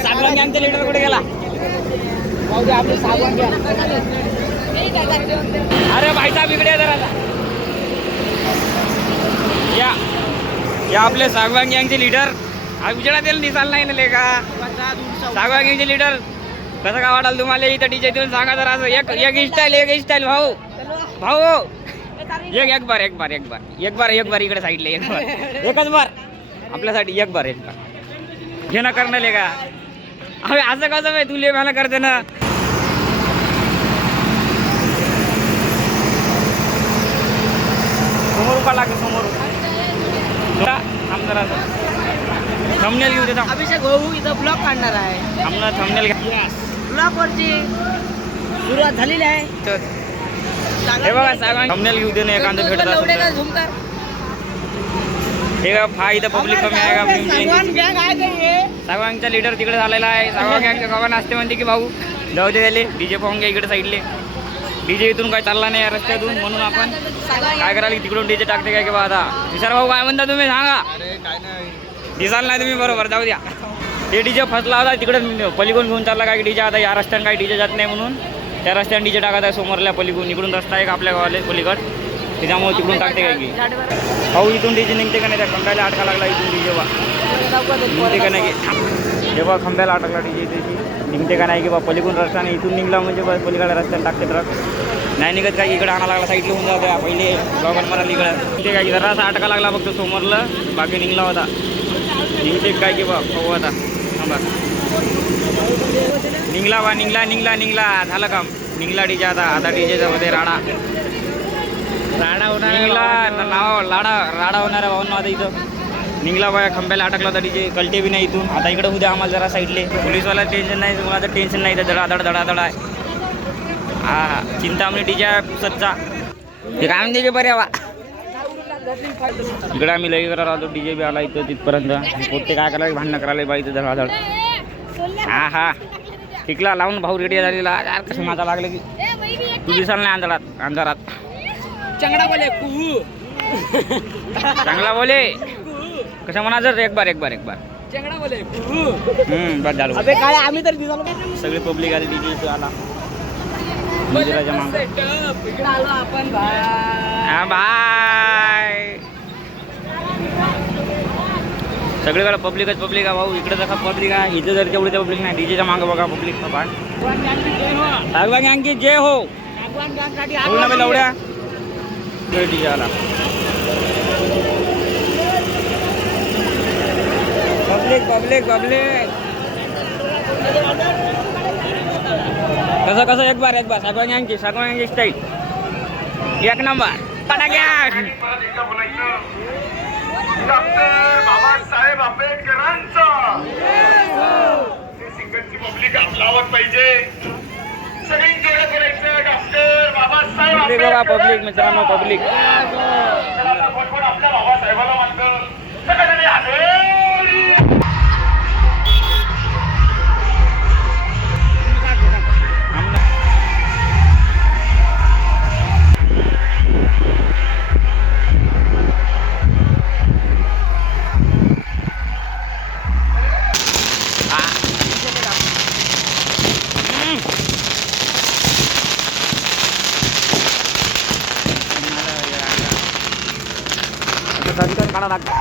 सागवान गँगचा लीडर कुठे गेला? अरे भाईसाहेब इकडे जरा या आपले सागवान गँगचे लीडर. विचारा त्याला दिसायला नाही ना का सागवान गँगचे लीडर. कसं काय वाटाल तुम्हाला इथं डीजे देऊन सांगा जरा. असं एक स्टाईल भाऊ भाऊ एक बार इकडे साईडले एकच बार आपल्यासाठी एक बार घेणं करणं का अरे असं कसं तुले मला करते ना. समोर का लागतं समोर जरा थंबनेल घेऊ देता. अभिषेक भाऊ इथं ब्लॉग काढणार आहे. आम्हाला थंबनेल घ्या. ब्लॉग वरची सुरुवात झालेली आहे. हे बघा सागवान थंबनेल घेऊ दे ना एखादं भेटत असेल. हे का इथं पब्लिक कमी आहे का? सागवानचा लीडर तिकडे झालेला आहे. सागवान गँगच्या गावात असते म्हणते की भाऊ जाऊ दे त्याले डीजे पाहून घ्या इकडे साईडले. डीजे इथून काय चालला नाही या रस्त्यातून म्हणून आपण काय करायला तिकडून डीजे टाकते काय किंवा आता विचार भाऊ काय म्हणता तुम्ही सांगा. दिसाल नाही तुम्ही बरोबर जाऊ द्या. ते डीजे फसला होता तिकडे पलीकडून घेऊन चालला काय डीजे. आता या रस्त्याने काही डीजे जात नाही म्हणून त्या रस्त्याने डीजे टाकत आहे समोरल्या पलीकडून. इकडून रस्ता आहे का आपल्या गावाला पलीकड त्याच्यामुळे तिकडून टाकते काय की भाऊ इथून डीजे निघते का नाही. त्या खंब्याला अटका लागला इथून डीजे निघते का नाही की जेव्हा खंब्याला अटकला डीजे त्याची निघते का नाही की बा पलीकडून रस्त्याने इथून निघला म्हणजे बस पलीकडे रस्त्याने टाकते ट्रक नाही निघत काय इकडे आणा लागला साईडला होऊन जाऊ पहिले ब्लॉगर मला इकडं ते काय जरा असा अटका लागला फक्त समोरला बाकी निघला होता. निघते काय की बा पाहू आता थांबा. निघला झालं काम. निघला डीजे आता डीजेचा मध्ये राडा होणार राडा होणार आहे भाऊंना. आता इथं निघला बाया खंब्याला अटकला होता डीजे कलटे बी नाही इथून. आता इकडे उद्या आम्हाला जरा साईडले पोलीसवाला टेन्शन नाही तुम्हाला टेन्शन नाही. तर धडाधड आहे. हा चिंतामणी डीजे सच्चा ते काय म्हणते बरे वा. इकडे आम्ही लई करा राहतो. डीजे बी आला इथं तिथपर्यंत पोते काय करायला भांडणं करायला बाई इथं धडाधड. हा टिकला लावून भाऊ रेडी झालेला. यार कसं माझा लागलं की तू दिसाल नाही अंधारात. चांगला बोले चांगला बोले कसं म्हणा जर एक बार चांगला बोले बस झालो. अबे काय आम्ही तर दिसालो. सगळे पब्लिक आले डीजे इथं आला मंदिराच्या मागे. इकडे आलो आपण बाय सगळीकडे पब्लिक आहे भाऊ. इकडे जसा पब्लिक आहे इथं जर तेवढी पब्लिक नाही. डीजेच्या मागं बघा पब्लिक सागवान गँगची जय हो. पूर्ण लवड्या डीजे आला. पब्लिक कसं एक बार सागवान गँगची स्टाईल एक नंबर. डॉक्टर बाबासाहेब आंबेडकरांचा सिंगलची पब्लिक लावत पाहिजे. सगळी जोडे करायचं डॉक्टर बाबासाहेब पब्लिक मित्रांनो पब्लिक आपल्या बाबासाहेबाला मानतं सगळ्यांनी काढा लागतं.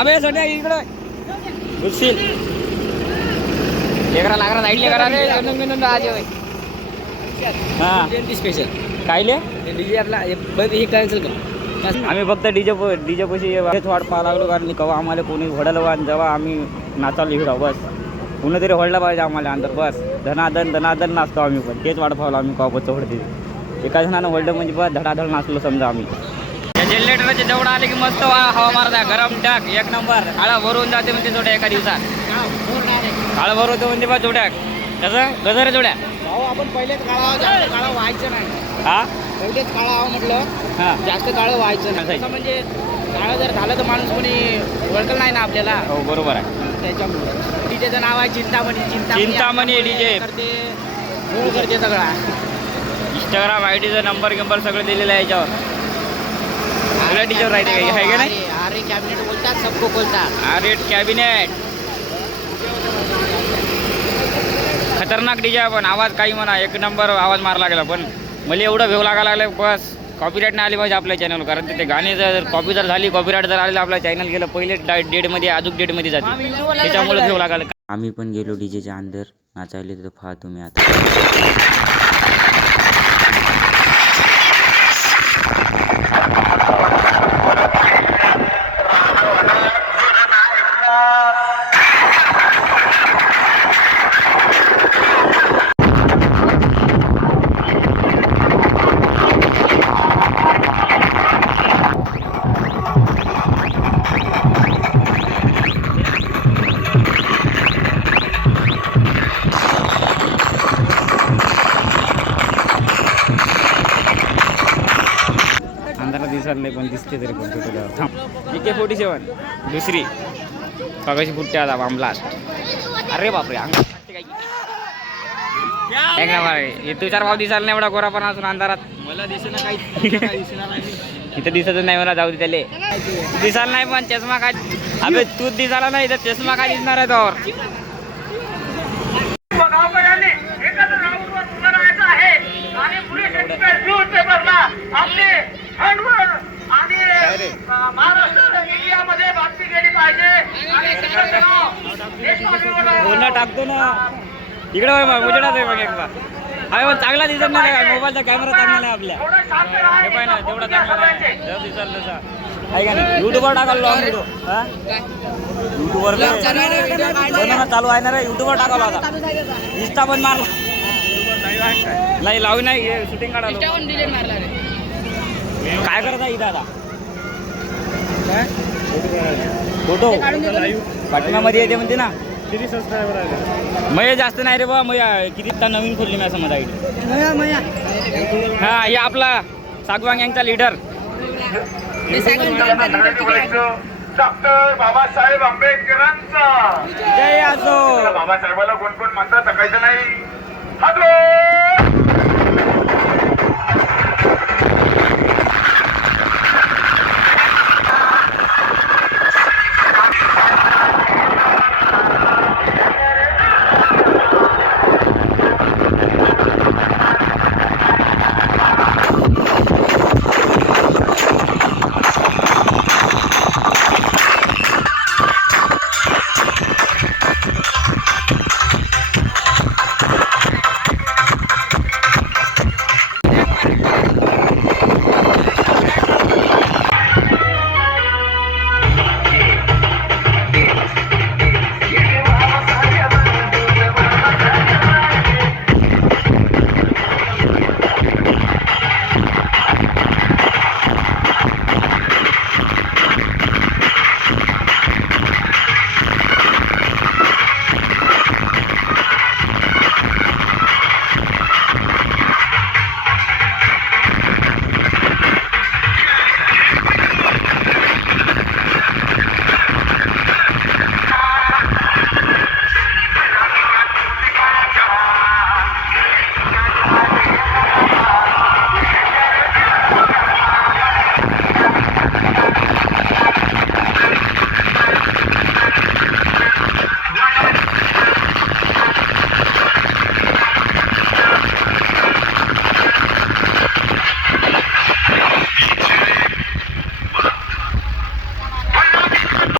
अबे सध्या इकडे घुसशील लेकरा लागरा साईडले करा रे. हां स्पेशल कायले डीजे आपला हे कॅन्सल कर. आम्ही फक्त डीजे पशी हेच वाट पाहा लागलो कारण केव्हा आम्हाला कोणी घोडायला आणि जेव्हा आम्ही नाचायला हिराव बस कोणीतरी होडला पाहिजे आम्हाला अंतर बस धनाधन नाचतो आम्ही. पण तेच वाट पाहलो आम्ही केव्हा चढते एका जणानं होल्ड म्हणजे बस धडाधड नाचलो समजा आम्ही. जनरेटरच्या जेवढा आले की मस्त हवा मारता गरम टाक एक नंबर काळा भरून जाते म्हणते जोड्या एका दिवसात काळा भरवतो म्हणते बा जोड्या कसं गजर जोड्या भाऊ आपण पहिलेच काळा जास्त काळा व्हायचं नाही हा पहिलेच काळा हवा म्हटलं हा जास्त काळं व्हायचं नाही असायचं. असं म्हणजे काळं जर झालं तर माणूस कोणी ओळखलं नाही ना आपल्याला हो बरोबर आहे त्याच्यामुळे डीजेचं नाव आहे चिंतामणी चिंतामणी DJ. करते मूळ करते सगळा इंस्टाग्राम आयडीचा नंबर सगळं दिलेलं आहे याच्यावर सगळ्या टीचर राहते काही आहे का नाही अरे कॅबिनेट बोलतात सबको बोलतात अरे कॅबिनेट खतरनाक डीजे आहे पण आवाज काही म्हणा एक नंबर आवाज मारला गेला पण मला एवढं भेव लागायला लागलं बस कॉपीराईट नाही आली पाहिजे आपल्या चॅनल कारण ते गाणे जर कॉपी जर झाली कॉपीराईट जर आले आपलं चॅनल गेलं पहिले डेटमध्ये अजून डेटमध्ये जाते त्याच्यामुळे भेव लागायला आम्ही पण गेलो डीजेच्या अंदर नाचायला तर पहा तुम्ही आता अंधारा दिसत नाही पण दिसते तरी पण फोटो थांब AK-47 दुसरी कगाशी फुटते आता बॉम्ब ब्लास्ट अरे बापरे अंग एक नंबर हे तुझ्यावर भाव दिसायला नाही एवढा गोरा पण असून अंधारात मला दिसेना काही दिसणार नाही इथं दिसतच नाही मला जाऊ दे त्याले दिसायला नाही पण चष्मा काय अबे तू दिसायला नाही तर चष्मा काय दिसणार आहे त्यावर गावकऱ्यांनी एकत्र राहून उभं राहायचं आहे आणि पोलीस न्यूजपेपरला आपली हँडवर आणि महाराष्ट्र मीडियामध्ये बातमी केली पाहिजे आणि बोलणं टाकतो ना इकडे उजेडाच आहे बघ एकदा अरे पण चांगला दिसत नाही काय मोबाईलचा कॅमेरा चांगला नाही आपल्या हे पाहिजे ना तेवढा चांगला नाही जर दिसाल तसा आहे का नाही युट्यूबवर टाकाल लॉंग व्हिडिओ युट्यूबवर चालू आहे ना रे युट्यूबवर टाकालो आता इंस्टा पण मारला नाही लावू नाही शूटिंग काढालो काय करत आहे इथं आता फोटो पाठिंबामध्ये येते म्हणते ना किती सबस्क्रायबर आहे मग जास्त नाही रे बा मग किती नवीन खोलली मी असं माझा आयडी हा हे आपला सागवांग यांचा लीडर डॉक्टर बाबासाहेब आंबेडकरांचा जय असो बाबासाहेबाला कोण कोण म्हणतात सकाळचं नाही हॅलो